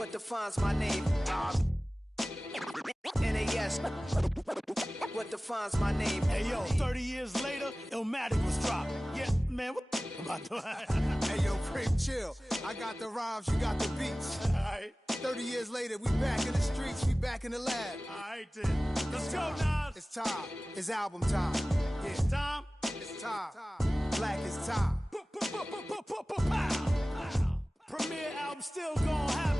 What defines my name? NAS. What defines my name? Hey yo, 30 years later, Illmatic was dropped. Yeah, man, what about that? Hey yo, Creep, chill. I got the rhymes, you got the beats. Alright. 30 years later, we back in the streets, we back in the lab. Alright then. Let's go, Nas. It's time. It's album time. Yeah. It's time. It's time. Black is time. Premiere album still gonna happen.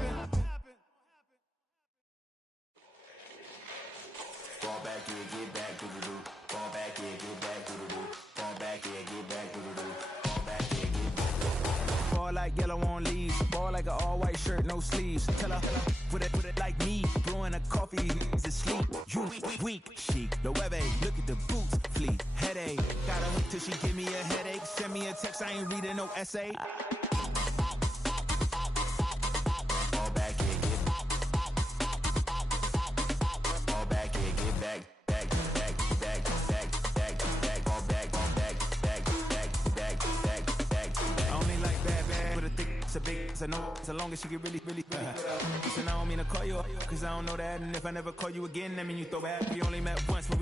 Fall back here, get back, doo-doo-doo. Fall back here, get back, doo-doo-doo. Fall back here, get back, doo-doo-doo. Fall back here, get back. Ball like yellow on leaves. Ball like an all-white shirt, no sleeves. Tell her, put it like me. Blowing a coffee, he's asleep. You weak, chic. The web look at the boots, fleet. Headache. Got a hook till she give me a headache. Send me a text, I ain't reading no essay. Fall back here, get back. Fall back here, get back. Back. Fall back. I only like bad, but a thick, it's a big, it's a no, so long as she get really. Listen, I don't mean to call you up, cause I don't know that, and if I never call you again, that mean you throw back. We only met once, but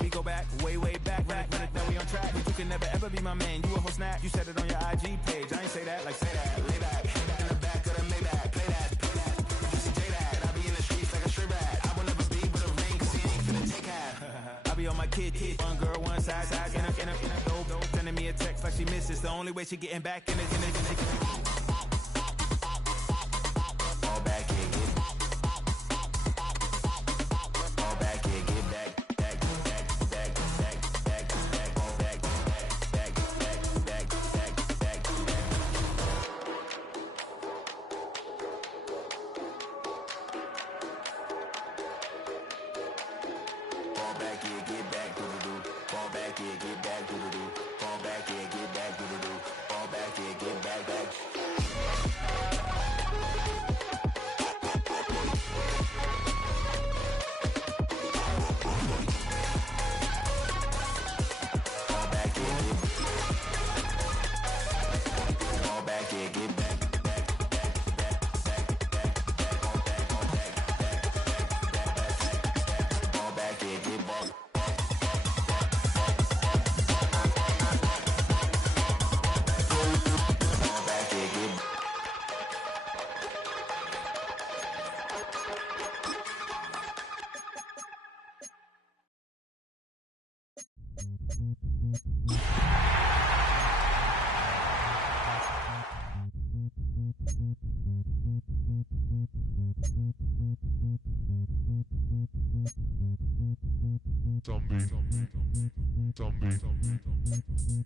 we go back, way back, run it, then we on track. But you can never ever be my man, you a whole snack, you said it on your IG page, I ain't say that, like say that, lay back, in the back of the Maybach, play that, you see J that, I be in the streets like a stray rat, I will never be with a ring, cause he ain't finna take half. I be on my kid, one girl, one side, in a dope, sending me a text like she misses, the only way she getting back in it. Fall back here, get back. Fall back here, get back. Fall back. Fall back here, get back, doo-doo-doo. Fall back here, get back, doo-doo-doo. Fall back here, get back, doo-doo-doo. Fall back here, get back.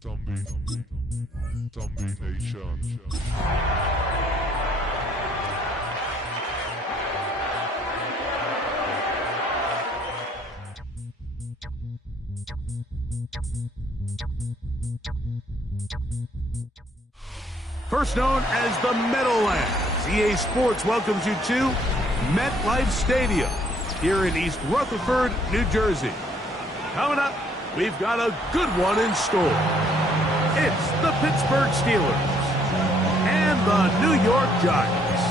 Zombie Nation. First known as the Meadowlands, EA Sports welcomes you to MetLife Stadium here in East Rutherford, New Jersey. Coming up, we've got a good one in store. It's the Pittsburgh Steelers and the New York Giants.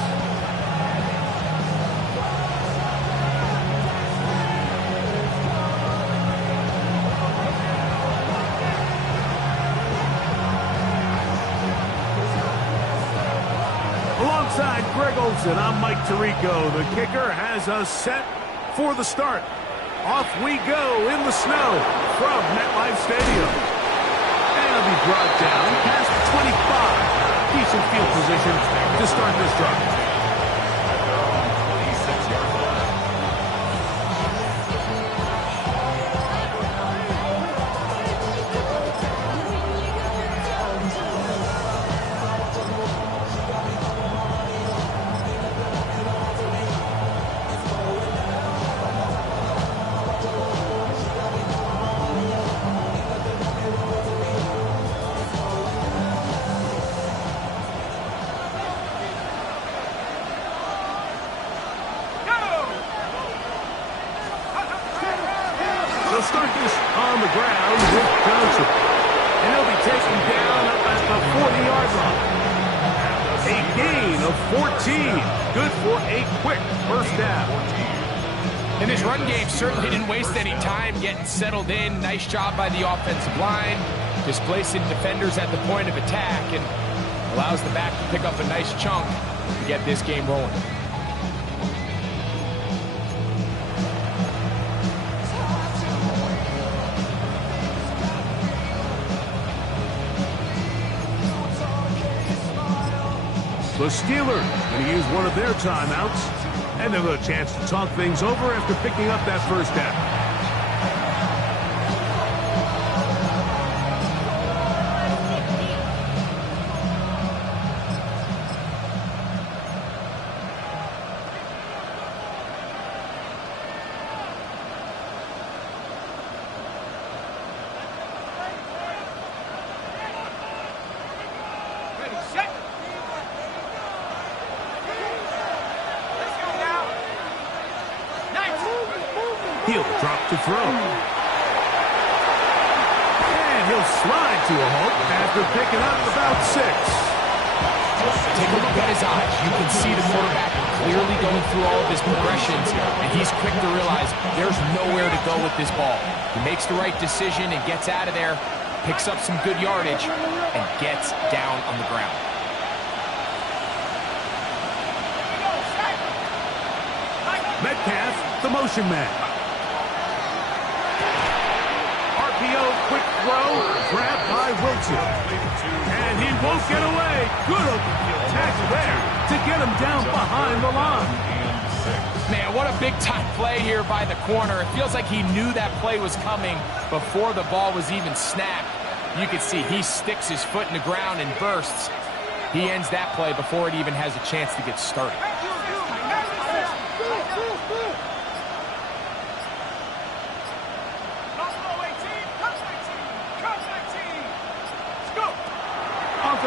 Alongside Greg Olson, I'm Mike Tirico. The kicker has us set for the start. Off we go in the snow from MetLife Stadium. And it'll be brought down past the 25. Decent field position to start this drive. They'll start this on the ground with Johnson. And he'll be taken down at the 40-yard line. A gain of 14. good for a quick first down. And his run game certainly didn't waste any time getting settled in. Nice job by the offensive line, displacing defenders at the point of attack, and allows the back to pick up a nice chunk to get this game rolling. The Steelers going to use one of their timeouts, and they'll have a chance to talk things over after picking up that first down. He'll drop to throw. And he'll slide to a halt after picking up about 6. Take a look at his eyes. You can see the quarterback clearly going through all of his progressions, and he's quick to realize there's nowhere to go with this ball. He makes the right decision and gets out of there, picks up some good yardage, and gets down on the ground. Metcalf, the motion man. Quick throw, grabbed by Wilson. And he won't get away. Good open field tackle there to get him down behind the line. Man, what a big-time play here by the corner. It feels like he knew that play was coming before the ball was even snapped. You can see he sticks his foot in the ground and bursts. He ends that play before it even has a chance to get started.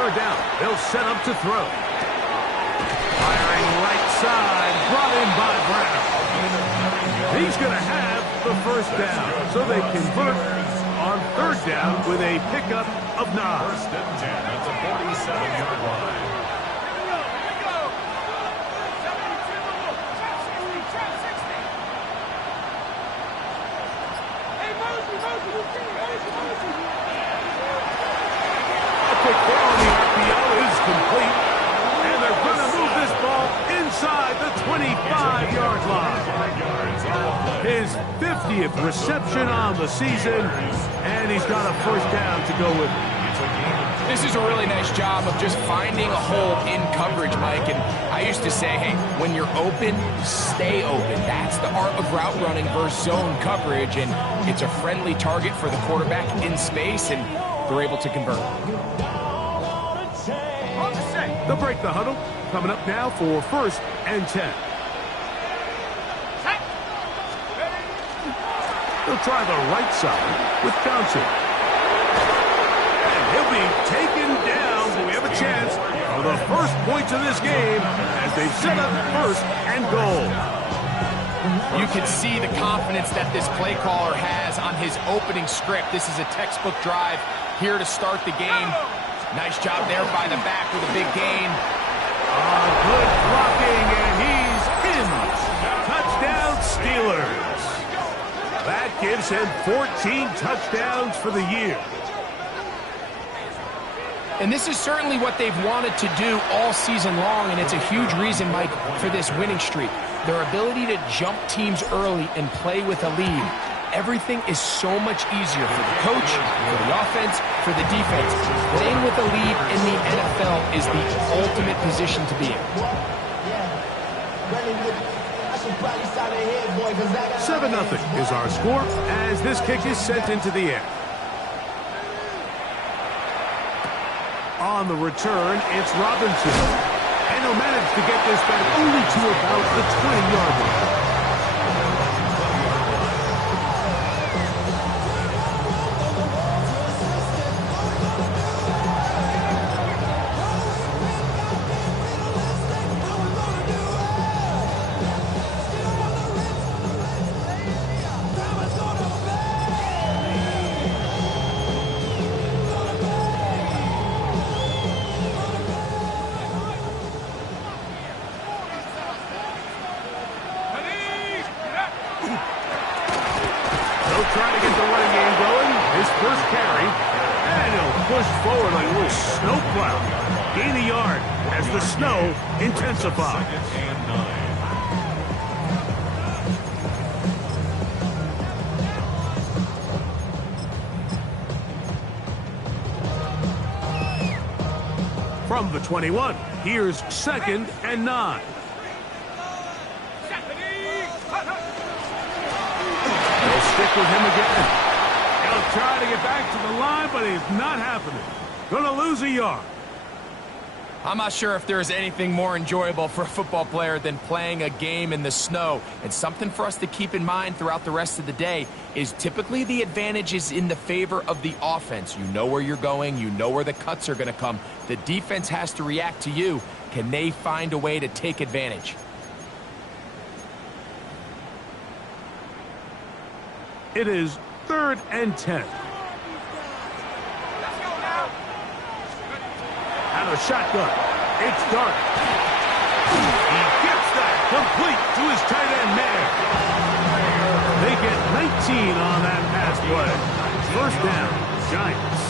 Down. They'll set up to throw. Firing right side, brought in by Brown. He's going to have the first down, so they convert on third down with a pickup of 9. First and 10 at the 47-yard line. Quick throw on the RPO is complete, and they're going to move this ball inside the 25-yard line. His 50th reception on the season, and he's got a first down to go with it. This is a really nice job of just finding a hole in coverage, Mike. And I used to say, hey, when you're open, stay open. That's the art of route running versus zone coverage, and it's a friendly target for the quarterback in space, and they're able to convert. They'll break the huddle. Coming up now for first and 10. They'll try the right side with Johnson. And he'll be taken down. So we have a chance for the first points of this game as they set up first and goal. You can see the confidence that this play caller has on his opening script. This is a textbook drive here to start the game. Nice job there by the back with a big gain. Good blocking, and he's in. Touchdown, Steelers. That gives him 14 touchdowns for the year. And this is certainly what they've wanted to do all season long, and it's a huge reason, Mike, for this winning streak. Their ability to jump teams early and play with a lead. Everything is so much easier for the coach, for the offense, for the defense. Playing with a lead in the NFL is the ultimate position to be in. 7-0 is our score as this kick is sent into the air. On the return, it's Robinson. And he'll manage to get this back only to about the 20-yard line. He'll try to get the running game going. His first carry. And he'll push forward like a little snowplow. Gain a yard as the snow intensifies. Second and 9. From the 21, here's 2nd and 9. They'll stick with him again. He'll try to get back to the line, but it's not happening. Gonna lose a yard. I'm not sure if there's anything more enjoyable for a football player than playing a game in the snow. And something for us to keep in mind throughout the rest of the day is typically the advantage is in the favor of the offense. You know where you're going. You know where the cuts are going to come. The defense has to react to you. Can they find a way to take advantage? It is 3rd and 10. Out of the shotgun. It's Dark. He gets that complete to his tight end man. They get 19 on that pass play. First down, Giants.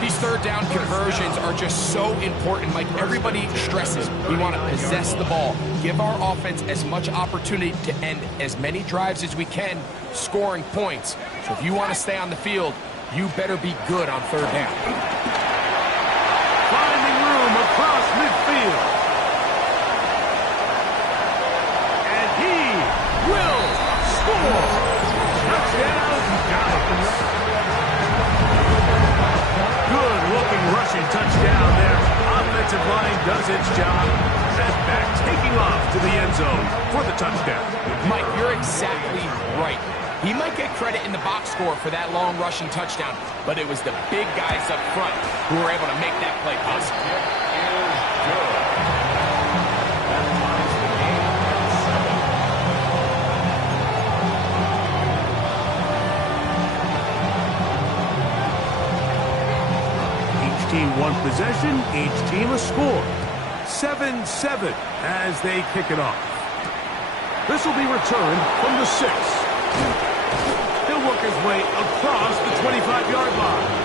These third down conversions are just so important. Like everybody stresses, we want to possess the ball, give our offense as much opportunity to end as many drives as we can, scoring points. So if you want to stay on the field, you better be good on third down. Finding room across midfield. And he will score. Touchdown, Giants. Good-looking rushing touchdown there. Offensive line does its job. Sent back, taking off to the end zone for the touchdown. Mike, you're exactly right. He might get credit in the box score for that long rushing touchdown, but it was the big guys up front who were able to make that play possible. Each team one possession, each team a score. 7-7 as they kick it off. This will be returned from the 6. He'll work his way across the 25-yard line.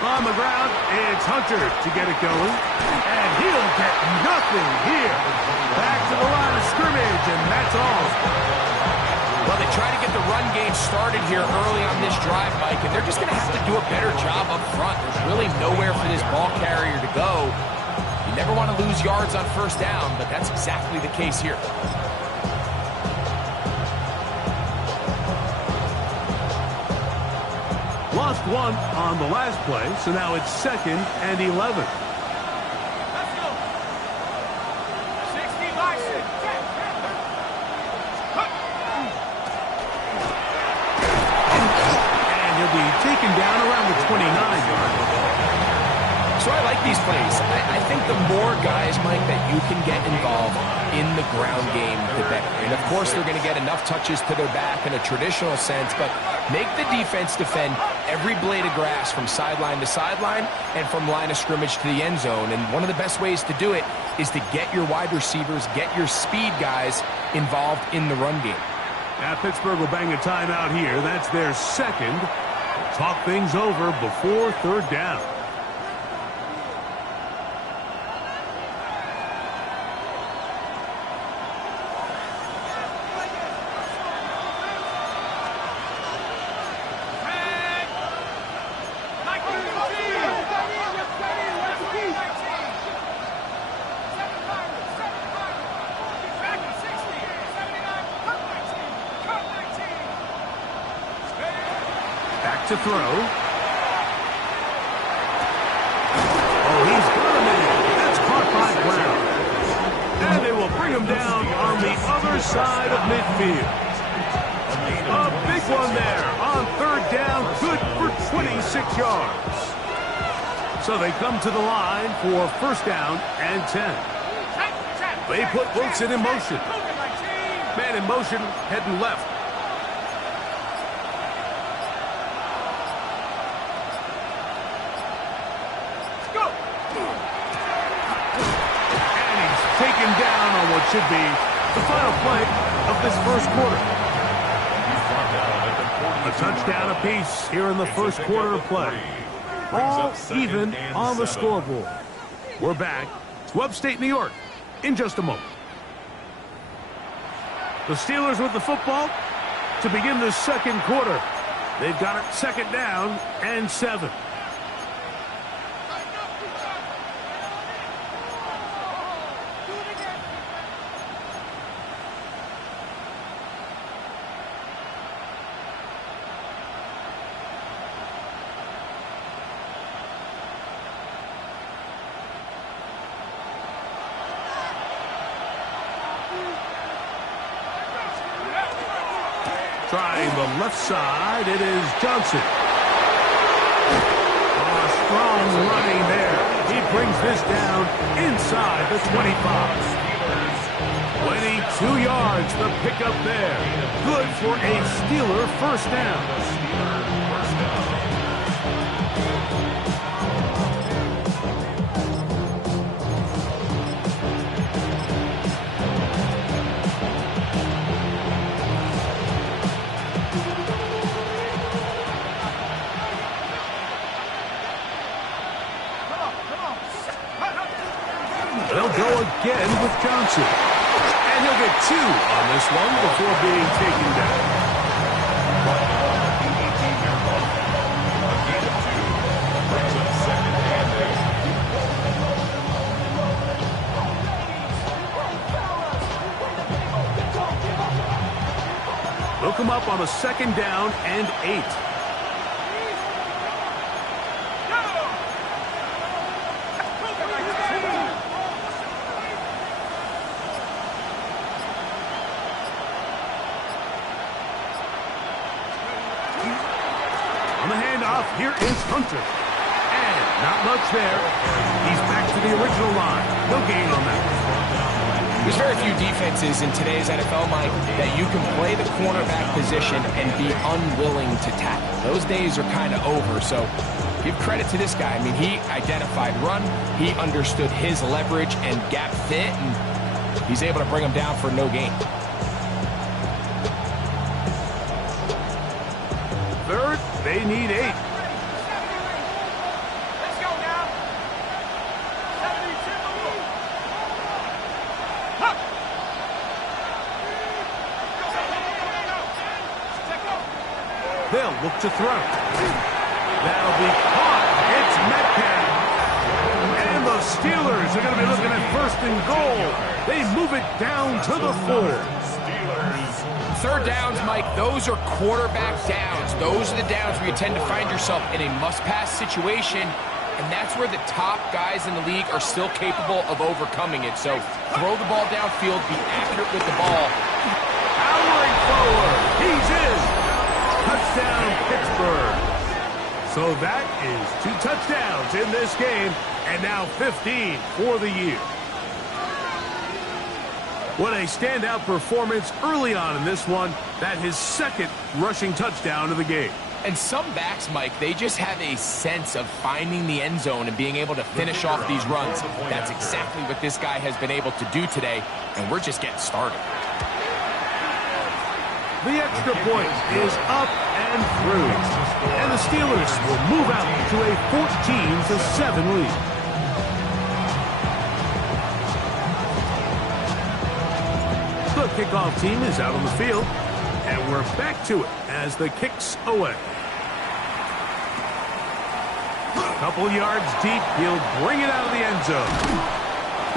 On the ground, it's Hunter to get it going. And he'll get nothing here. Back to the line of scrimmage, and that's all. Well, they try to get the run game started here early on this drive, Mike, and they're just going to have to do a better job up front. There's really nowhere for this ball carrier to go. You never want to lose yards on first down, but that's exactly the case here. Lost one on the last play, so now it's 2nd and 11. Let's go. 60 Bison. And he'll be taken down around the 29-yard line. So I like these plays. I think the more guys, Mike, that you can get involved in the ground game, the better. And, of course, they're going to get enough touches to their back in a traditional sense, but make the defense defend every blade of grass from sideline to sideline and from line of scrimmage to the end zone. And one of the best ways to do it is to get your wide receivers, get your speed guys involved in the run game. Now, Pittsburgh will bang a timeout here. That's their 2nd. We'll talk things over before third down. To throw. Oh, he's got him in. That's caught by Brown. And they will bring him down on the other side of midfield. A big one there on third down, good for 26 yards. So they come to the line for first down and 10. They put Wilson in motion. Man in motion, heading left. And he's taken down on what should be the final play of this first quarter. A touchdown apiece here in the first quarter of play. All even on the scoreboard. We're back to upstate New York in just a moment. The Steelers with the football to begin the second quarter. They've got it second down and 7. Trying the left side, it is Johnson. Oh, strong running there. He brings this down inside the 25. 22 yards, the pickup there. Good for a Steeler first down. They'll go again with Johnson. And he'll get 2 on this one before being taken down. They'll come up on a second down and 8. Here is Hunter. And not much there. He's back to the original line. No gain on that. There's very few defenses in today's NFL, Mike, that you can play the cornerback position and be unwilling to tackle. Those days are kind of over, so give credit to this guy. I mean, he identified run, he understood his leverage and gap fit, and he's able to bring him down for no gain. Third, they need 8. They'll look to throw. That'll be caught. It's Metcalf. And the Steelers are going to be looking at first and goal. They move it down to the 4. Third downs, Mike, those are quarterback downs. Those are the downs where you tend to find yourself in a must-pass situation, and that's where the top guys in the league are still capable of overcoming it. So throw the ball downfield, be accurate with the ball. Powering forward. He's in. Touchdown, Pittsburgh. So that is 2 touchdowns in this game, and now 15 for the year. What a standout performance early on in this one. That his second rushing touchdown of the game. And some backs, Mike, they just have a sense of finding the end zone and being able to finish off these runs. That's exactly what this guy has been able to do today, and we're just getting started. The extra point is up and through. And the Steelers will move out to a 14-7 lead. The kickoff team is out on the field. And we're back to it as the kick's away. A couple yards deep, he'll bring it out of the end zone.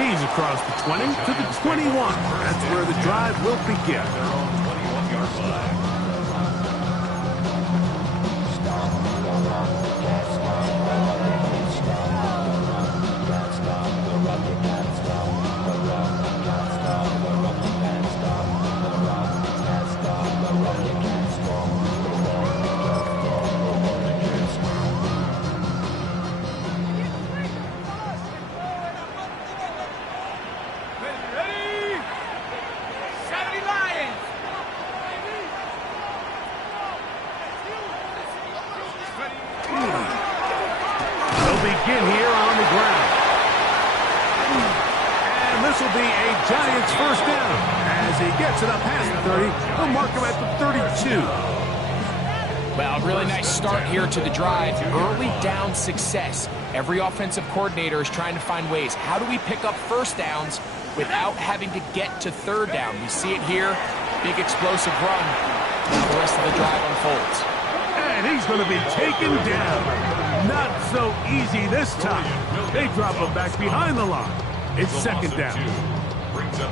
He's across the 20 to the 21. That's where the drive will begin. begin here on the ground. And this will be a Giants first down. As he gets it up past the 30, they'll mark him at the 32. Well, really nice start here to the drive. Early down success. Every offensive coordinator is trying to find ways. How do we pick up first downs without having to get to third down? We see it here. Big explosive run. Now the rest of the drive unfolds. And he's going to be taken down. Not so easy this time. They drop him back behind the line. It's second down.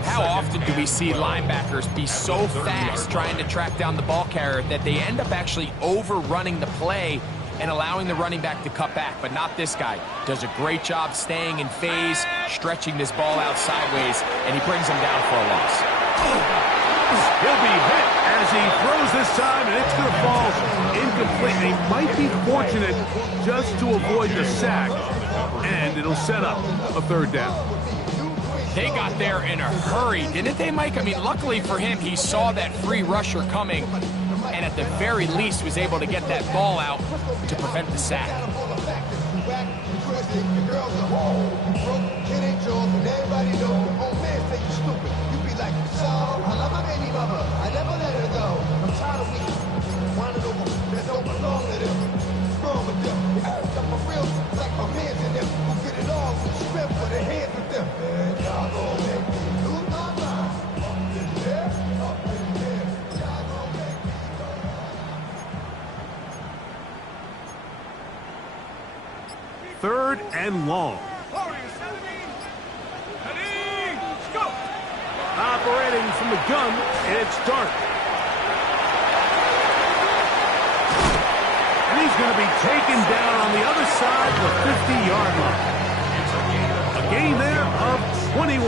How often do we see linebackers be so fast trying to track down the ball carrier that they end up actually overrunning the play and allowing the running back to cut back? But not this guy. Does a great job staying in phase, stretching this ball out sideways, and he brings him down for a loss. He'll be hit as he throws this time, and it's going to fall incomplete. They might be fortunate just to avoid the sack, and it'll set up a third down. They got there in a hurry, didn't they, Mike? I mean, luckily for him, he saw that free rusher coming, and at the very least was able to get that ball out to prevent the sack. Third and long. Operating from the gun, it's Dark. And he's going to be taken down on the other side of the 50-yard line. A gain there of 21.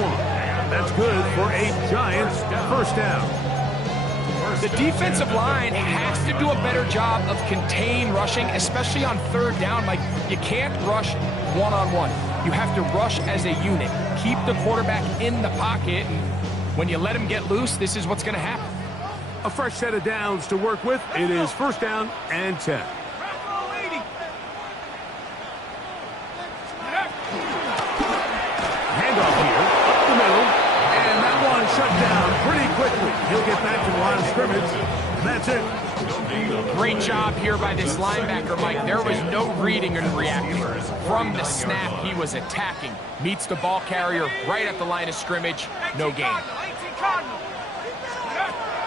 That's good for a Giants first down. The defensive line has to do a better job of contain rushing, especially on third down. Like, you can't rush one-on-one. You have to rush as a unit. Keep the quarterback in the pocket. When you let him get loose, this is what's going to happen. A fresh set of downs to work with. It is first down and 10. Handoff here, up the middle, and that one shut down pretty quickly. He'll get back to the line of scrimmage, and that's it. Great job here by this linebacker, Mike. There was no reading and reacting. From the snap, he was attacking. Meets the ball carrier right at the line of scrimmage. No gain.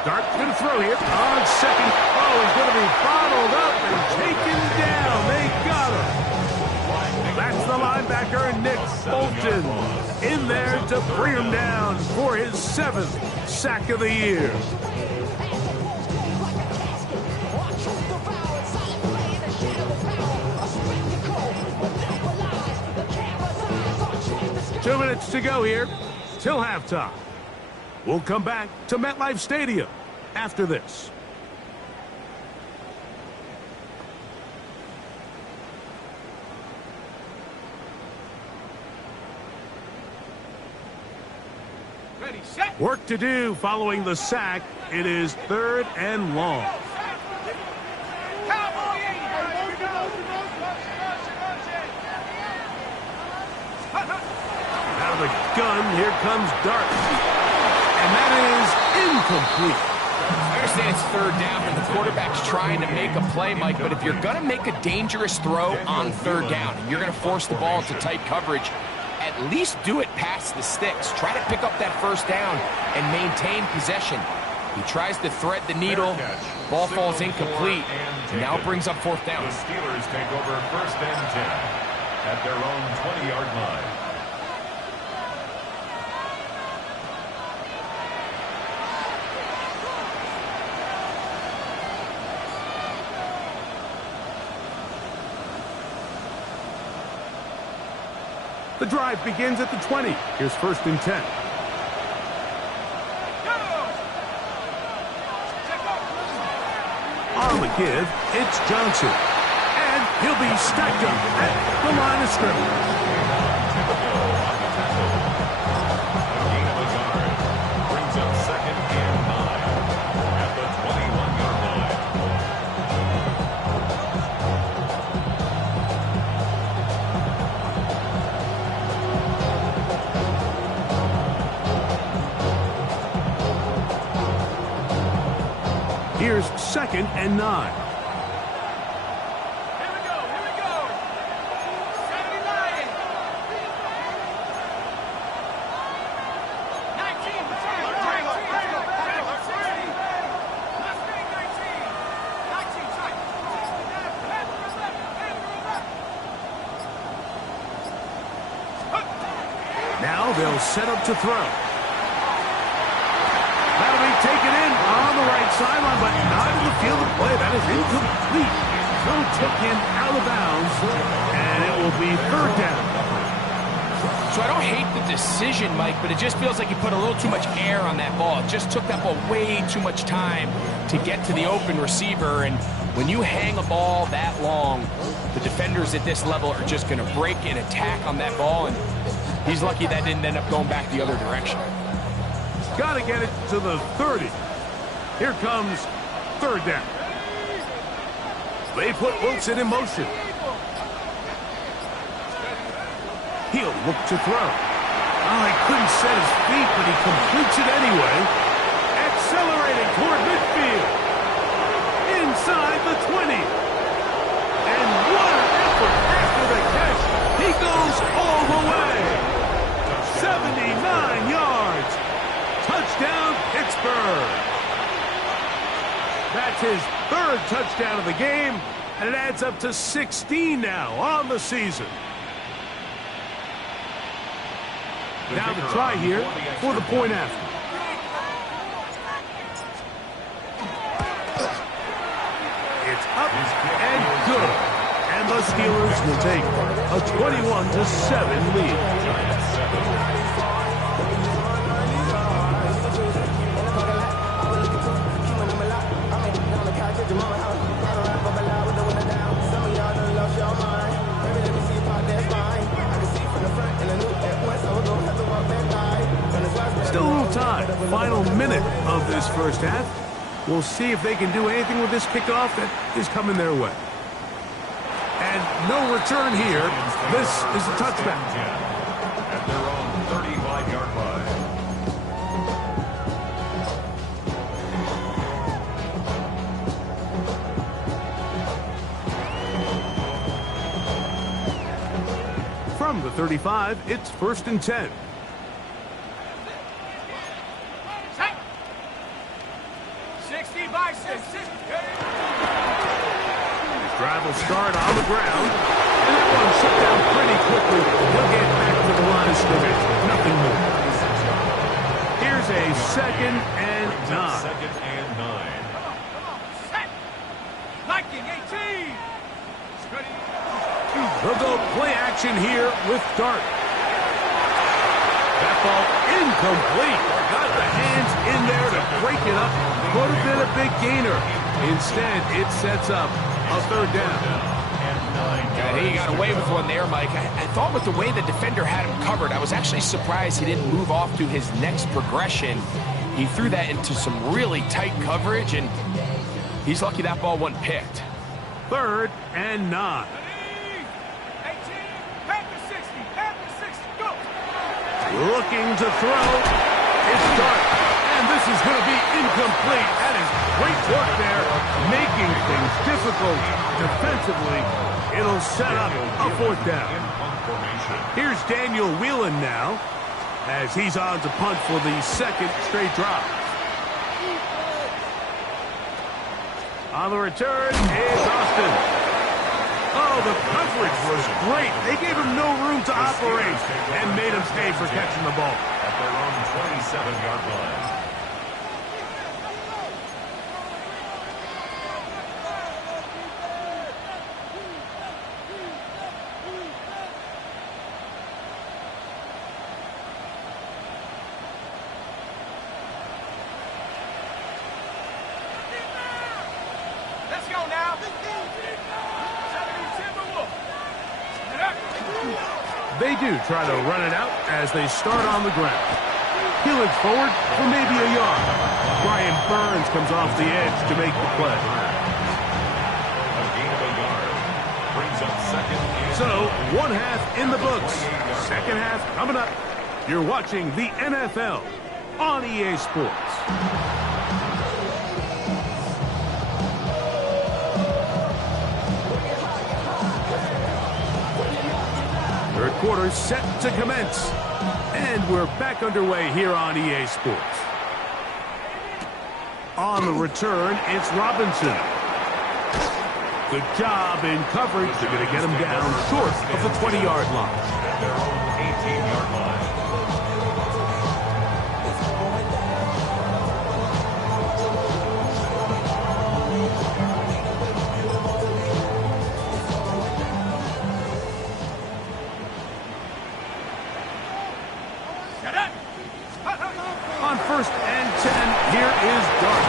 Dart's going to throw here on second. Oh, he's going to be bottled up and taken down. They got him. That's the linebacker, Nick Bolton, in there to bring him down for his 7th sack of the year. Two minutes to go here till halftime. We'll come back to MetLife Stadium after this. Ready, set. Work to do following the sack. It is third and long. Out of the gun, here comes Dart. And that is incomplete. I understand it's third down and the quarterback's trying to make a play, Mike, but if you're going to make a dangerous throw on third down and you're going to force the ball into tight coverage, at least do it past the sticks. Try to pick up that first down and maintain possession. He tries to thread the needle. Ball falls incomplete, and now brings up fourth down. The Steelers take over first and 10 at their own 20-yard line. The drive begins at the 20. Here's first and 10. On the give, it's Johnson. And he'll be stacked up at the line of scrimmage. Gain of a yard brings up second and 9 at the 21-yard line. 2nd and 9. Now they'll set up to throw. That'll be taken in on the right sideline, but not in the field of play. That is incomplete. Throw taken out of bounds, and it will be 3rd down. So I don't hate the decision, Mike, but it just feels like he put a little too much air on that ball. It just took that ball way too much time to get to the open receiver, and when you hang a ball that long, the defenders at this level are just going to break and attack on that ball, and he's lucky that didn't end up going back the other direction. Got to get it to the 30. Here comes 3rd down. They put Wilson in motion. He'll look to throw. Oh, he couldn't set his feet, but he completes it anyway. Accelerating toward midfield. Inside the 20. And what an effort after the catch. He goes all the way. 79 yards. Touchdown, Pittsburgh. That's his 3rd touchdown of the game, and it adds up to 16 now on the season. Now the try here for the point after. It's up and good. And the Steelers will take a 21-7 lead. Still a little time. Final minute of this first half. We'll see if they can do anything with this kickoff that is coming their way. And no return here. This is a touchback. At their own 35-yard line. From the 35, it's 1st and 10. Drive will start on the ground, and that one shut down pretty quickly. He'll get back to the line of scrimmage. Nothing more. Here's a 2nd and 9. 2nd and 9. They'll go play action here with Dart. That ball incomplete. Got the hands in there to break it up. Could have been a big gainer. Instead, it sets up a 3rd down. I think he got away with one there, Mike. I thought with the way the defender had him covered, I was actually surprised he didn't move off to his next progression. He threw that into some really tight coverage, and he's lucky that ball wasn't picked. 3rd and 9. Looking to throw. It's Dart. And this is going to be incomplete. That is great work there, making things difficult defensively. It'll set up a 4th down. Here's Daniel Whelan now, as he's on to punt for the 2nd straight drive. On the return is Austin. Oh, the coverage was great. They gave him no room to operate and made him pay for catching the ball. At their own 27-yard line. Let's go now. They do try to run it out as they start on the ground. He looks forward for maybe a yard. Brian Burns comes off the edge to make the play. A gain of a yard. Brings up 2nd and... So, 1 half in the books. 2nd half coming up. You're watching the NFL on EA Sports. quarter set to commence. And we're back underway here on EA Sports. On the return, it's Robinson. Good job in coverage. They're going to get him down short of the 20-yard line. At their own 18-yard line. On 1st and 10, here is Dart.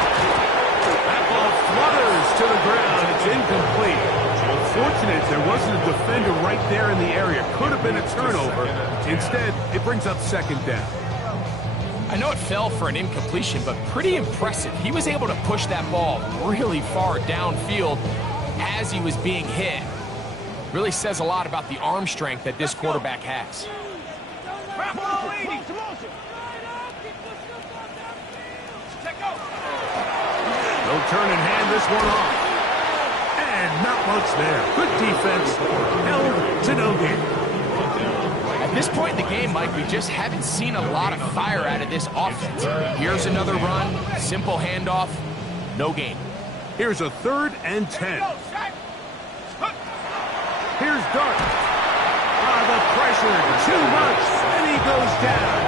That ball flutters to the ground. It's incomplete. Unfortunate there wasn't a defender right there in the area. Could have been a turnover. Instead, it brings up 2nd down. I know it fell for an incompletion, but pretty impressive. He was able to push that ball really far downfield as he was being hit. Really says a lot about the arm strength that this quarterback has. They'll turn and hand this one off. And not much there. Good defense. Held to no gain. At this point in the game, Mike, we just haven't seen a lot of fire out of this offense. Here's another run. Simple handoff. No gain. Here's a 3rd and 10. Here's Dart. The pressure. Too much. And he goes down.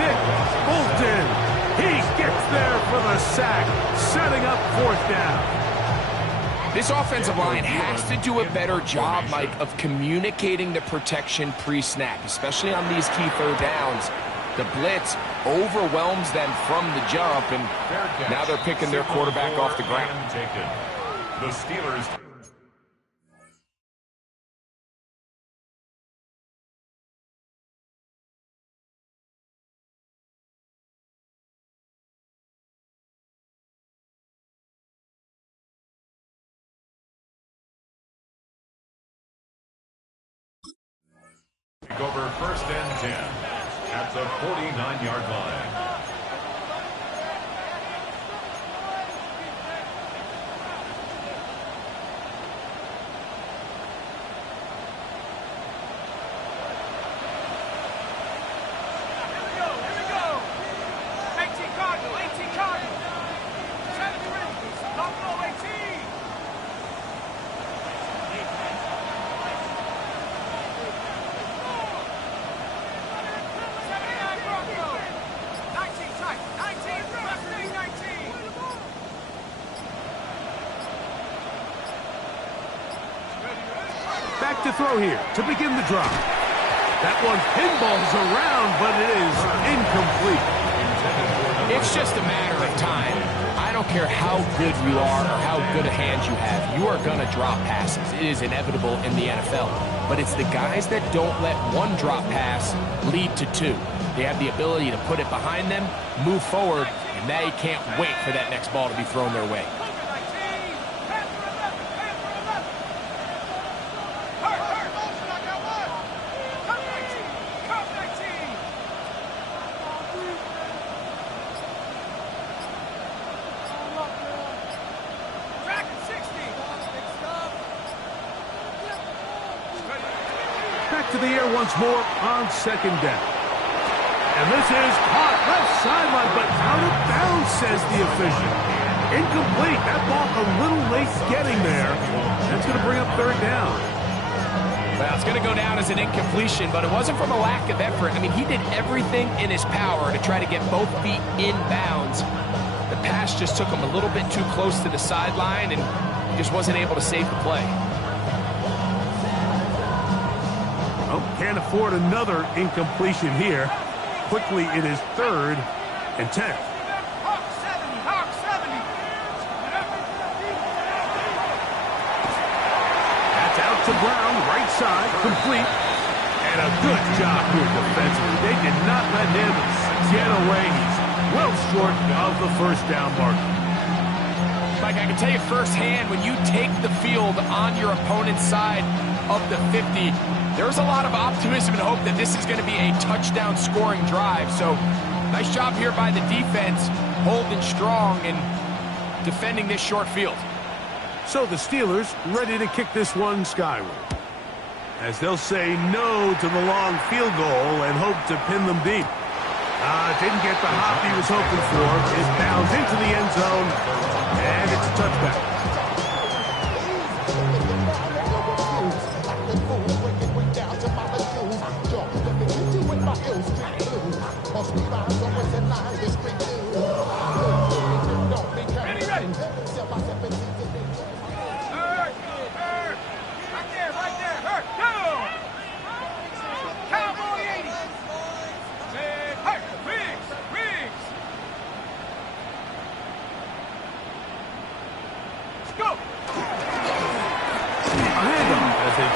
Nick Bolton. He gets there for the sack, setting up 4th down. This offensive line has to do a better job, Mike, of communicating the protection pre-snap, especially on these key 3rd downs. The blitz overwhelms them from the jump, and now they're picking their quarterback off the ground. The Steelers. Over 1st and 10 at the 49-yard line. Back to throw here to begin the drive. That one pinballs around, but it is incomplete. It's just a matter of time. I don't care how good you are or how good a hand you have. You are going to drop passes. It is inevitable in the NFL. But it's the guys that don't let one drop pass lead to 2. They have the ability to put it behind them, move forward, and they can't wait for that next ball to be thrown their way. Back to the air once more on 2nd down. And this is caught left sideline, but out of bounds, says the official. Incomplete. That ball a little late getting there. That's going to bring up 3rd down. Well, it's going to go down as an incompletion, but it wasn't from a lack of effort. I mean, he did everything in his power to try to get both feet in bounds. The pass just took him a little bit too close to the sideline, and he just wasn't able to save the play. Oh, can't afford another incompletion here. Quickly, it is 3rd and 10. That's out to Brown, right side, complete. And a good job here defensively. They did not let him get away. He's well short of the 1st down mark. Mike, I can tell you firsthand, when you take the field on your opponent's side of the 50, there's a lot of optimism and hope that this is going to be a touchdown scoring drive. So nice job here by the defense, holding strong and defending this short field. So the Steelers ready to kick this one skyward. as they'll say no to the long field goal and hope to pin them deep. Didn't get the hop he was hoping for. It bounds into the end zone, and it's a touchback.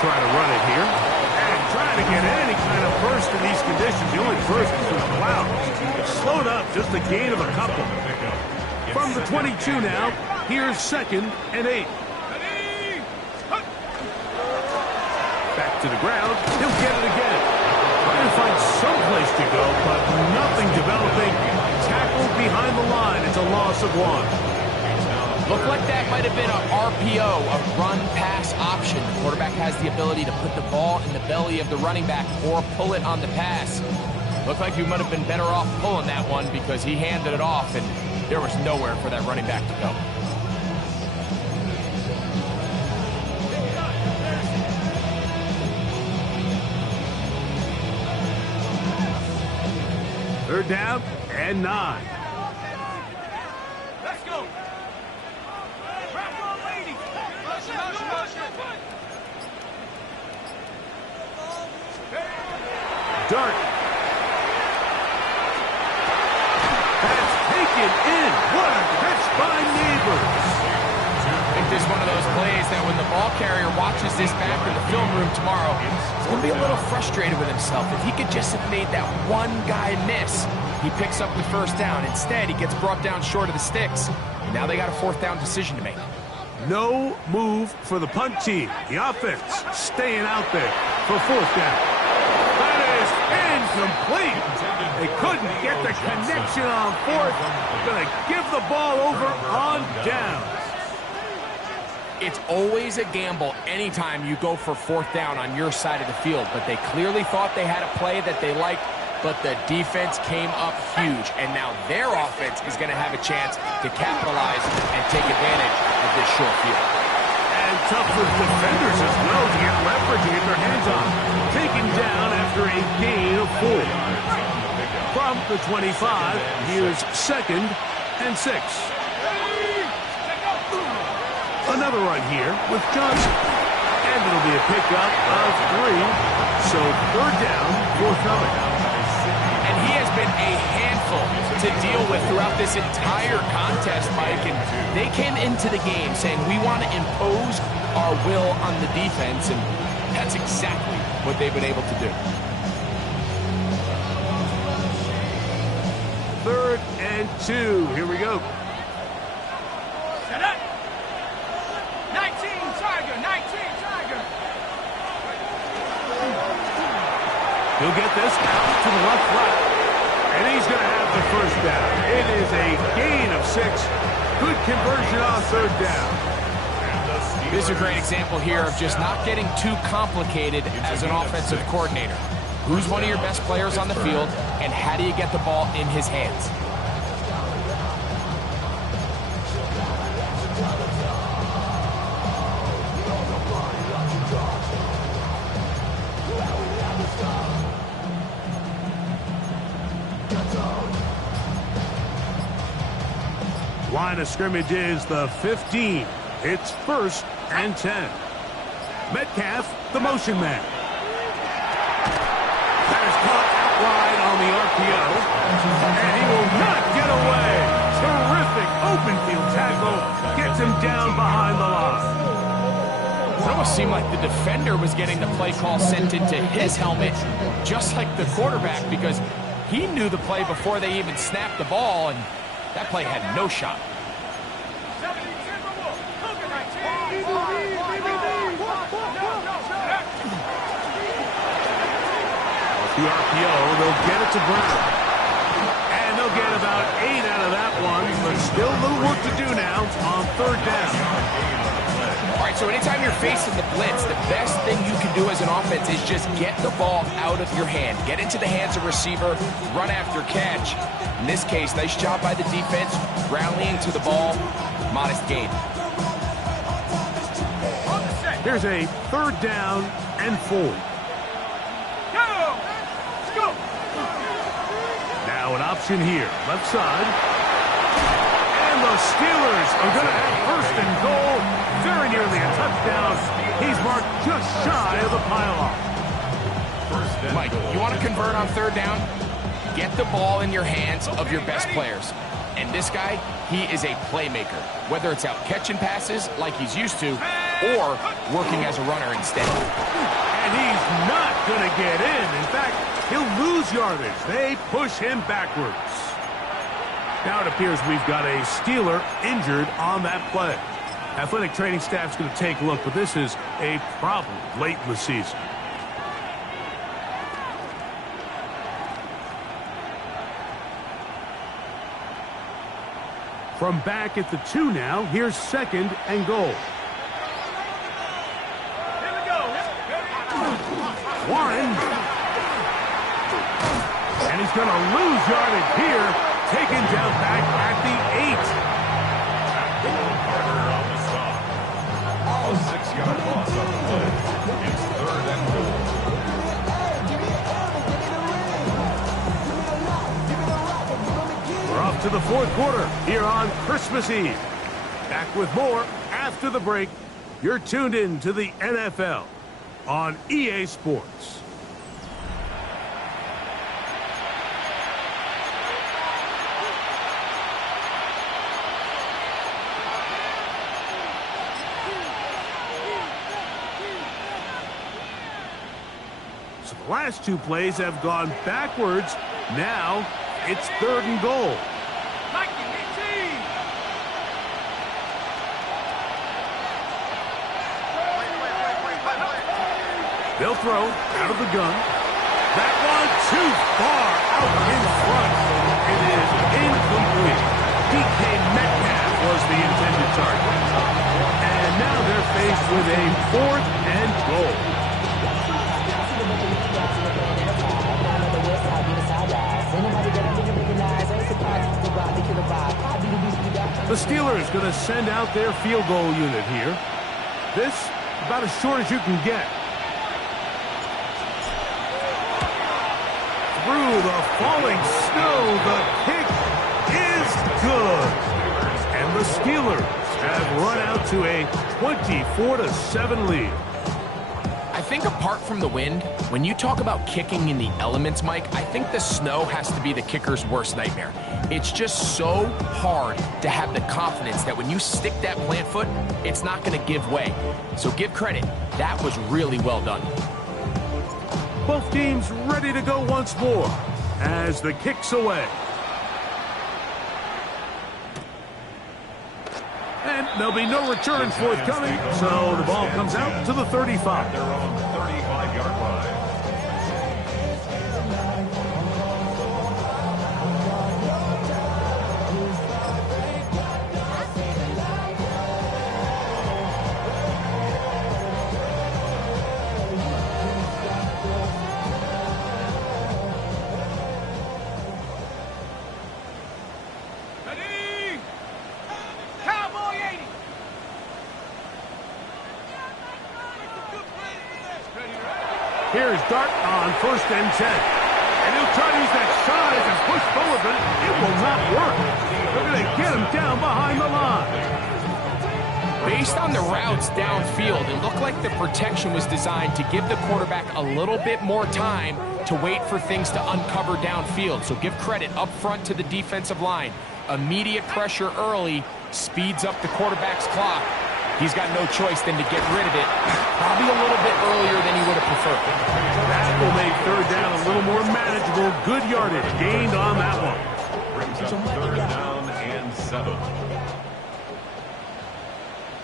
Try to run it here. And trying to get any kind of burst in these conditions. The only burst is through clouds. Slowed up, just a gain of a couple. From the 22 now, here's 2nd and 8. Back to the ground. He'll get it again. Trying to find some place to go, but nothing developing. Tackled behind the line. It's a loss of 1. Looked like that might have been a RPO, a run-pass option. The quarterback has the ability to put the ball in the belly of the running back or pull it on the pass. Looked like he might have been better off pulling that one because he handed it off, and there was nowhere for that running back to go. Third down and 9. Dart. That's taken in. What a catch by Neighbors. I think this is one of those plays that when the ball carrier watches this back in the film room tomorrow, he's going to be a little frustrated with himself. If he could just have made that one guy miss, he picks up the first down. Instead, he gets brought down short of the sticks. And now they got a 4th down decision to make. No move for the punt team. The offense staying out there for 4th down. That is incomplete. They couldn't get the connection on 4th. Gonna give the ball over on downs. It's always a gamble anytime you go for 4th down on your side of the field, but they clearly thought they had a play that they liked, but the defense came up huge, and now their offense is going to have a chance to capitalize and take advantage of this short field. And tough for defenders as well to get leverage and get their hands on. Taken down after a gain of 4. From the 25, here's 2nd and 6. Another run here with Johnson. And it'll be a pickup of 3. So 3rd down, forthcoming. And he has been a handful to deal with throughout this entire contest, Mike. And they came into the game saying, we want to impose our will on the defense. And that's exactly what they've been able to do. 3rd and 2. Here we go. Set up. 19 Tiger, 19 Tiger. He'll get this out to the left flat. And he's going to have the first down. It is a gain of 6. Good conversion on 3rd down. This is a great example here of just not getting too complicated as an offensive coordinator. Who's one of your best players on the field, and how do you get the ball in his hands? Line of scrimmage is the 15. It's 1st and 10. Metcalf, the motion man. That is caught out wide on the RPO. And he will not get away. Terrific open field tackle. Gets him down behind the line. It almost seemed like the defender was getting the play call sent into his helmet, just like the quarterback, because he knew the play before they even snapped the ball, and that play had no shot. The RPO, they'll get it to Brown. And they'll get about 8 out of that one, but still a little work to do now on 3rd down. All right, so anytime you're facing the blitz, the best thing you can do as an offense is just get the ball out of your hand. Get into the hands of receiver, run after catch. In this case, nice job by the defense, rallying to the ball, modest gain. Here's a 3rd down and 4. Go! Now an option here, left side. And the Steelers are going to have 1st and goal. Very nearly a touchdown. He's marked just shy of the pile-off. Mike, you want to convert on 3rd down? Get the ball in your hands of your best players. And this guy, he is a playmaker. Whether it's out catching passes like he's used to, or working as a runner instead. And he's not going to get in. In fact, he'll lose yardage. They push him backwards. Now it appears we've got a Steeler injured on that play. Athletic training staff's going to take a look, but this is a problem late in the season. From back at the 2 now, here's 2nd and goal. Here we go. Warren. And he's going to lose yardage here. Taken down back at the 8. A 6-yard loss on the play. It's 3rd and goal. We're off to the 4th quarter here on Christmas Eve. Back with more after the break. You're tuned in to the NFL on EA Sports. So the last 2 plays have gone backwards. Now it's 3rd and goal. They'll throw out of the gun. That one too far out in front. It is incomplete. DK Metcalf was the intended target. And now they're faced with a 4th and goal. The Steelers going to send out their field goal unit here. This about as short as you can get. Through the falling snow, the kick is good. And the Steelers have run out to a 24-7 lead. I think apart from the wind, when you talk about kicking in the elements, Mike, I think the snow has to be the kicker's worst nightmare. It's just so hard to have the confidence that when you stick that plant foot, it's not going to give way. So give credit. That was really well done. Both teams ready to go once more as the kick's away. And there'll be no return forthcoming, so the ball comes out to the 35. They're on the 35-yard line. Here's Dart on 1st and 10. And he'll try to use that size and push forward, but it will not work. They're going to get him down behind the line. Based on the routes downfield, it looked like the protection was designed to give the quarterback a little bit more time to wait for things to uncover downfield. So give credit up front to the defensive line. Immediate pressure early speeds up the quarterback's clock. He's got no choice than to get rid of it, probably a little bit earlier than he would have preferred. That will make 3rd down a little more manageable. Good yardage gained on that one. Brings up 3rd down and 7.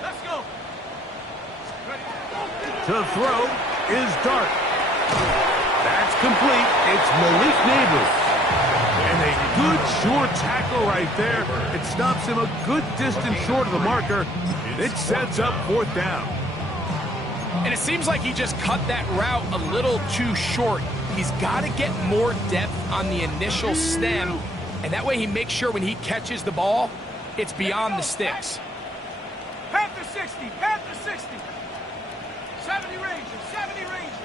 Let's go. To throw is Dart. That's complete. It's Malik Neighbors. And a good short tackle right there. It stops him a good distance short of the marker. It sets up 4th down. And it seems like he just cut that route a little too short. He's got to get more depth on the initial stem, and that way he makes sure when he catches the ball, it's beyond the sticks. Panther 60, Panther 60. 70 Ranger, 70 Ranger.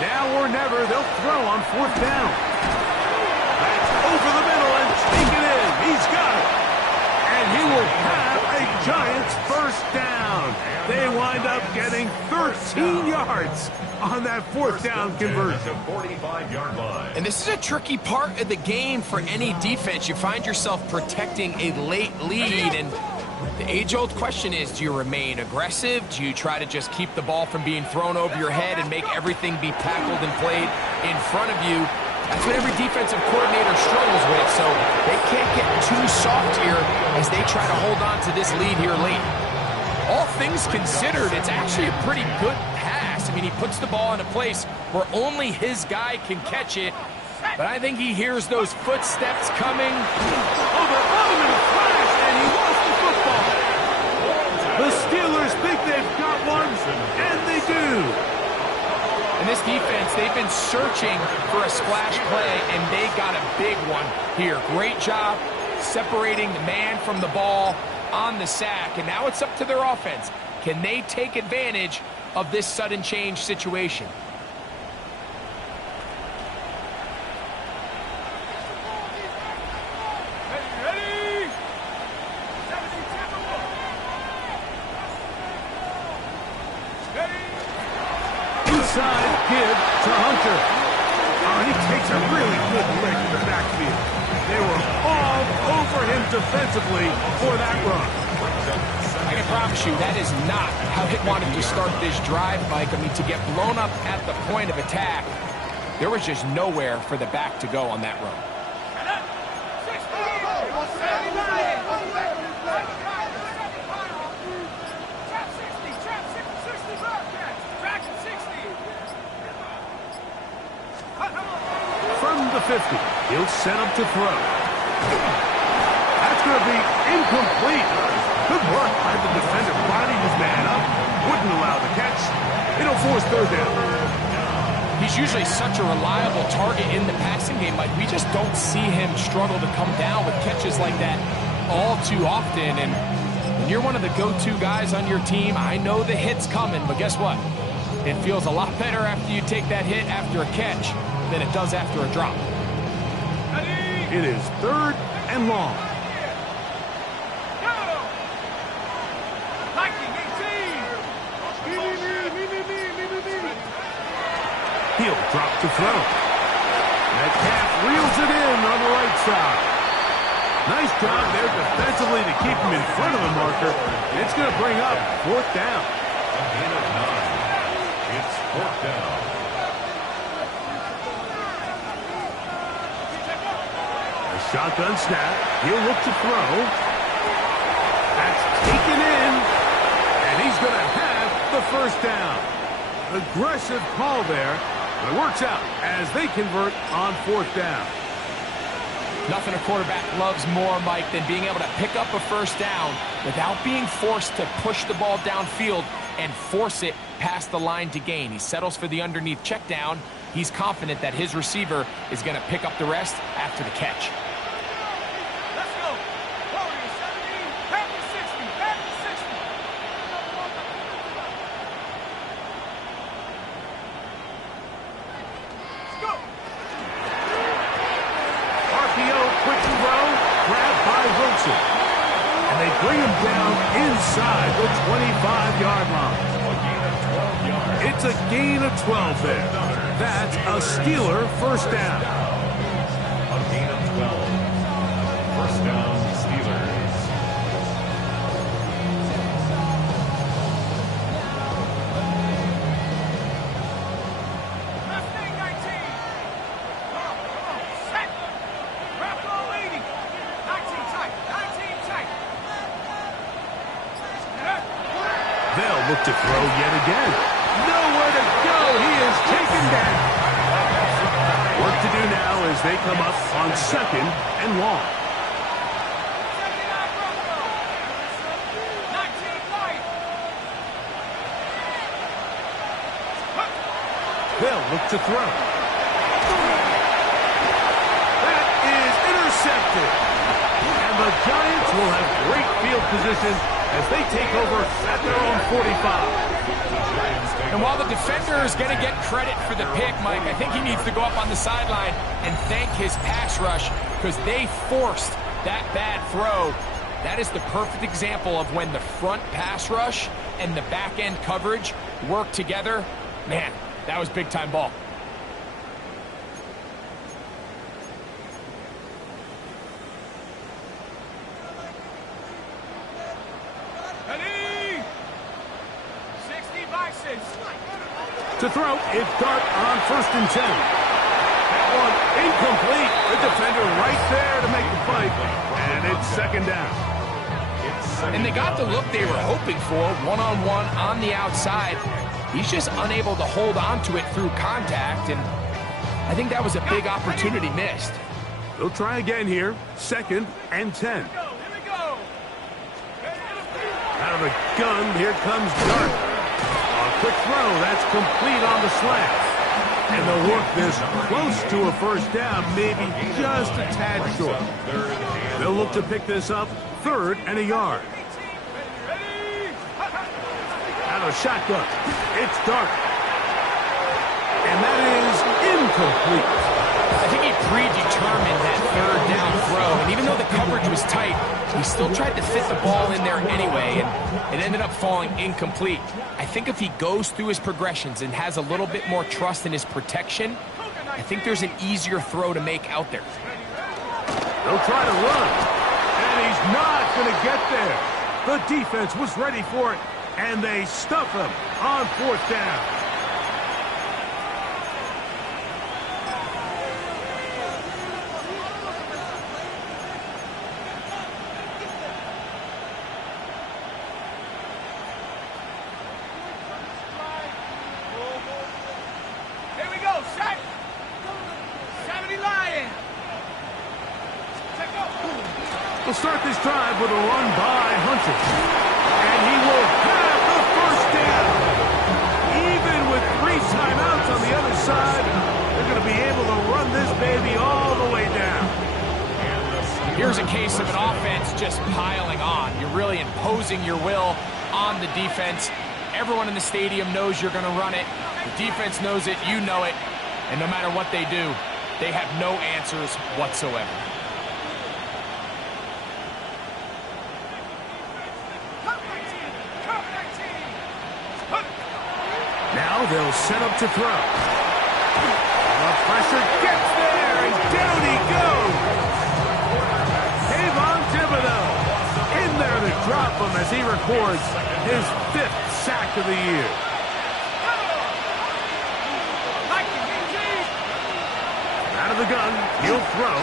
Now or never, they'll throw on 4th down. That's over the middle and take it in. He's got it. And he will have a Giants first down. They wind up getting 13 yards on that 4th down conversion. 45-yard line. And this is a tricky part of the game for any defense. You find yourself protecting a late lead, and the age-old question is, do you remain aggressive? Do you try to just keep the ball from being thrown over your head and make everything be tackled and played in front of you? That's what every defensive coordinator struggles with, so they can't get too soft here as they try to hold on to this lead here late. All things considered, it's actually a pretty good pass. I mean, he puts the ball in a place where only his guy can catch it, but I think he hears those footsteps coming. Oh, they're on him in a flash, and he lost the football. The Steelers think they've got one, and they do. And this defense, they've been searching for a splash play, and they got a big one here. Great job separating the man from the ball on the sack, and now it's up to their offense. Can they take advantage of this sudden change situation? Inside give to Hunter. Oh, and he takes a really good lick in the backfield. They were all over him defensively for that run. I can promise you that is not how he wanted to start this drive, Mike. I mean, to get blown up at the point of attack, there was just nowhere for the back to go on that run. From the 50, he'll set up to throw. That's going to be incomplete. Good work by the defender. Bodied his man up. Wouldn't allow the catch. It'll force 3rd down. He's usually such a reliable target in the passing game. Like, we just don't see him struggle to come down with catches like that all too often. And when you're one of the go-to guys on your team, I know the hit's coming, but guess what? It feels a lot better after you take that hit after a catch than it does after a drop. It is 3rd and long. He'll drop to throw. Metcalf reels it in on the right side. Nice job there defensively to keep him in front of the marker. It's going to bring up 4th down. A gain of 9. It's 4th down. A shotgun snap. He'll look to throw. That's taken in. And he's going to have the 1st down. Aggressive call there. But it works out as they convert on 4th down. Nothing a quarterback loves more, Mike, than being able to pick up a 1st down without being forced to push the ball downfield and force it past the line to gain. He settles for the underneath check down. He's confident that his receiver is going to pick up the rest after the catch. Let's go. Warriors 70, Panther 60, Panther 60. Let's go. RPO, quick throw, grabbed by Wilson. And they bring him down inside the 25-yard line. It's a gain of 12 there. That's a Steeler 1st down. A gain of 12. 1st down, Steelers. Left knee 19. Set. Wrap roll 80. 19 tight. 19 tight. They'll look to throw yet again. Nowhere to go. He is taken down. Work to do now as they come up on 2nd and long. 79 Bronco. 19 They'll look to throw. That is intercepted. And the Giants will have great field position as they take over at their own 45. And while the defender is going to get credit for the pick, Mike, I think he needs to go up on the sideline and thank his pass rush because they forced that bad throw. That is the perfect example of when the front pass rush and the back end coverage work together. Man, that was big time ball. Ready? 60 by 6. To throw, it's Dart on 1st and 10. That one incomplete. The defender right there to make the fight. And it's 2nd down. And they got the look they were hoping for, one-on-one on the outside. He's just unable to hold on to it through contact, and I think that was a big opportunity missed. They'll try again here, 2nd and 10. Here we go. Out of the gun, here comes Dart. A quick throw, that's complete on the slant. And they'll work this close to a 1st down, maybe just a tad short. They'll look to pick this up, 3rd and a yard. Out of shotgun, it's Dart. And that is incomplete. I think he predetermined that 3rd down throw, and even though the coverage was tight, he still tried to fit the ball in there anyway, and it ended up falling incomplete. I think if he goes through his progressions and has a little bit more trust in his protection, I think there's an easier throw to make out there. They'll try to run, and he's not going to get there. The defense was ready for it, and they stuff him on 4th down. Here we go. Set. 70 Lion. Check go. We'll start this drive with a run by Hunter. And he will have the 1st down. Even with 3 timeouts on the other side, they're going to be able to run this baby all the way down. Here's a case of an offense just piling on. You're really imposing your will on the defense. Everyone in the stadium knows you're going to run it. The defense knows it, you know it. And no matter what they do, they have no answers whatsoever. Now they'll set up to throw. The pressure gets there, and down he goes. Kayvon Thibodeau in there to drop him as he records his 5th sack of the year. Out of the gun, he'll throw.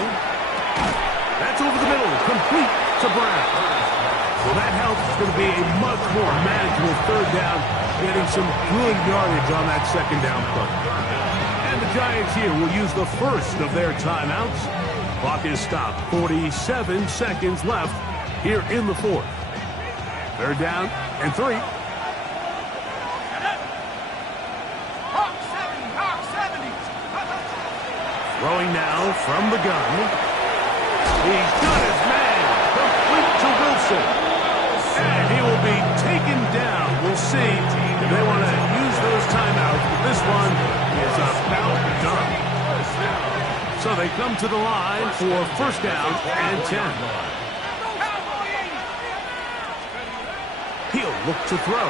That's over the middle, complete to Brown. Well, that helps. It's going to be a much more manageable 3rd down, getting some good yardage on that 2nd down play. And the Giants here will use the 1st of their timeouts. Clock is stopped. 47 seconds left here in the 4th. 3rd down and 3. Throwing now from the gun. He's got his man. Complete to Wilson. And he will be taken down. We'll see if they want to use those timeouts. But this one is about done. So they come to the line for 1st down and 10. He'll look to throw.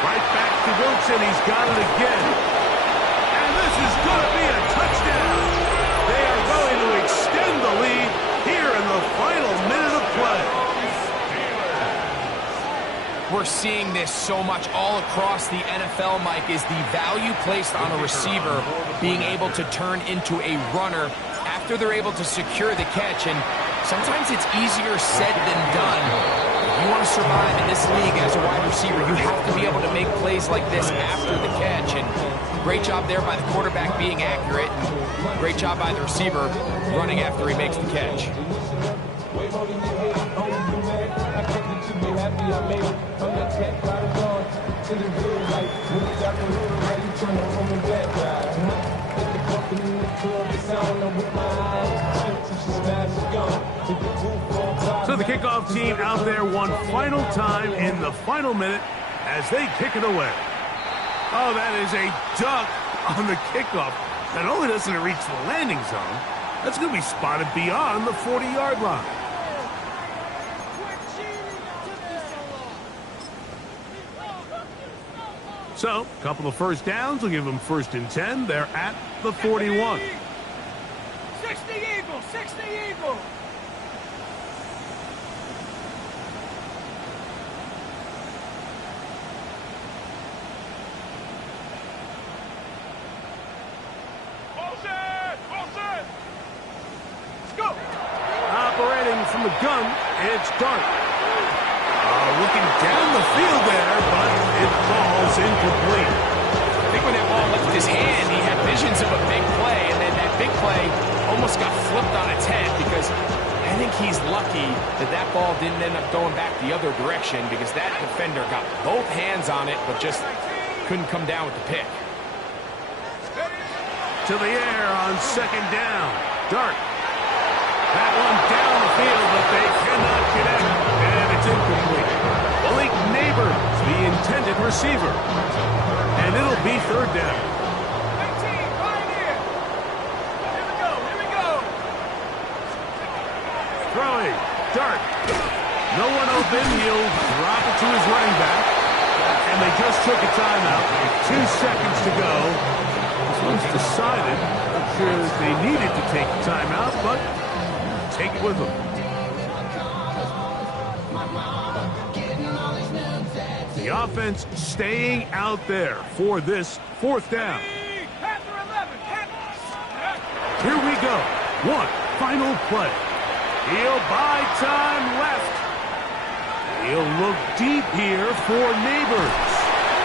Right back to Wilson. He's got it again. This is going to be a touchdown. They are going to extend the lead here in the final minute of play. We're seeing this so much all across the NFL, Mike, is the value placed on a receiver being able to turn into a runner after they're able to secure the catch. And sometimes it's easier said than done. If you want to survive in this league as a wide receiver, you have to be able to make plays like this after the catch. And great job there by the quarterback being accurate. Great job by the receiver running after he makes the catch. So the kickoff team out there one final time in the final minute as they kick it away. Oh, that is a duck on the kickoff. Not only doesn't it reach the landing zone, that's going to be spotted beyond the 40-yard line. So, a couple of first downs will give them 1st and 10. They're at the 41. 60 Eagles, 60 Eagles. Operating from the gun, it's Dart. Looking down the field there, but it falls incomplete. I think when that ball left his hand, he had visions of a big play, and then that big play almost got flipped on its head because I think he's lucky that that ball didn't end up going back the other direction because that defender got both hands on it but just couldn't come down with the pick. To the air on 2nd down. Dart. That one down the field, but they cannot get out, and it's incomplete. Malik Neighbors, the intended receiver. And it'll be 3rd down. 18, right here. Here we go, here we go. Throwing. Dart. No one open. He'll drop it to his running back. And they just took a timeout with 2 seconds to go. This one's decided. I'm sure they needed to take a timeout, but take it with them. The offense staying out there for this 4th down. Here we go. One final play. He'll buy time left. He'll look deep here for Neighbors.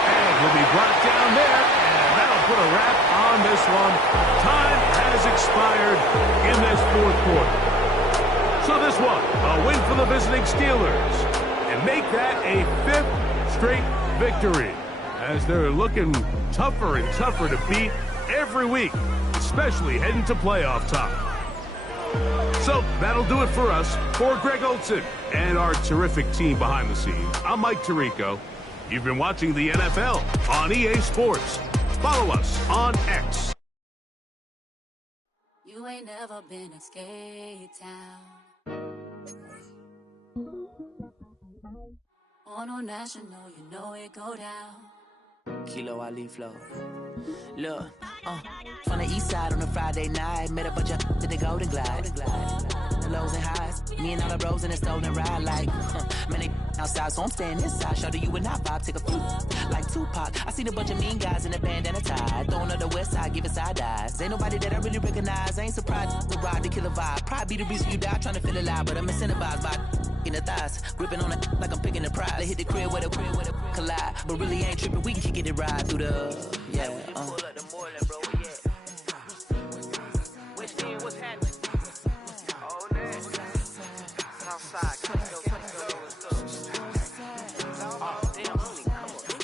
And he'll be brought down there, and that'll put a wrap on this one. Time has expired in this 4th quarter. So this one, a win for the visiting Steelers, and make that a 5th straight victory, as they're looking tougher and tougher to beat every week, especially heading to playoff time. So that'll do it for us. For Greg Olson and our terrific team behind the scenes, I'm Mike Tirico. You've been watching the NFL on EA Sports. Follow us on X. You ain't never been in Skate Town. On a national, you know it go down. Kilo Ali flow. Look, from the east side on a Friday night, met a bunch of to the Golden Glide. The lows and highs, me and all the bros in a stolen ride, like, man, they outside, so I'm staying inside. Show you and I vibe, take a few, like Tupac. I seen a bunch of mean guys in a bandana tie, throwing up the west side, giving side eyes. Ain't nobody that I really recognize, I ain't surprised to ride the killer vibe. Probably be the reason you die, trying to feel alive, but I'm incentivized by in the thighs, gripping on it like I'm picking the prize. They hit the crib with a collide, but really ain't tripping. We can kick it ride through the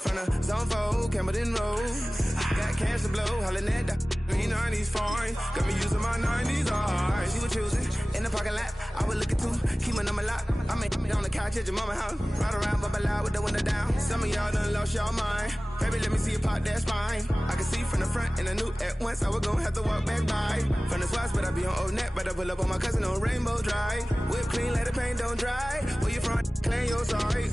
From the zone 4, Campbellton Road. Got cash to blow, hollering at the 90s foreign. Got me using my 90s, alright. You were choosing in the parking lot. I would look at two, keep my number locked. I may be on the couch at your mama house. Ride around, bubble loud with the window down. Some of y'all done lost y'all mind. Baby, let me see you pop that spine. I can see from the front and I knew at once I was gonna have to walk back by. From the spots, but I be on Old Net. But I pull up on my cousin on Rainbow Drive. Whip clean, let the paint don't dry. Where you from? Claim your sorry.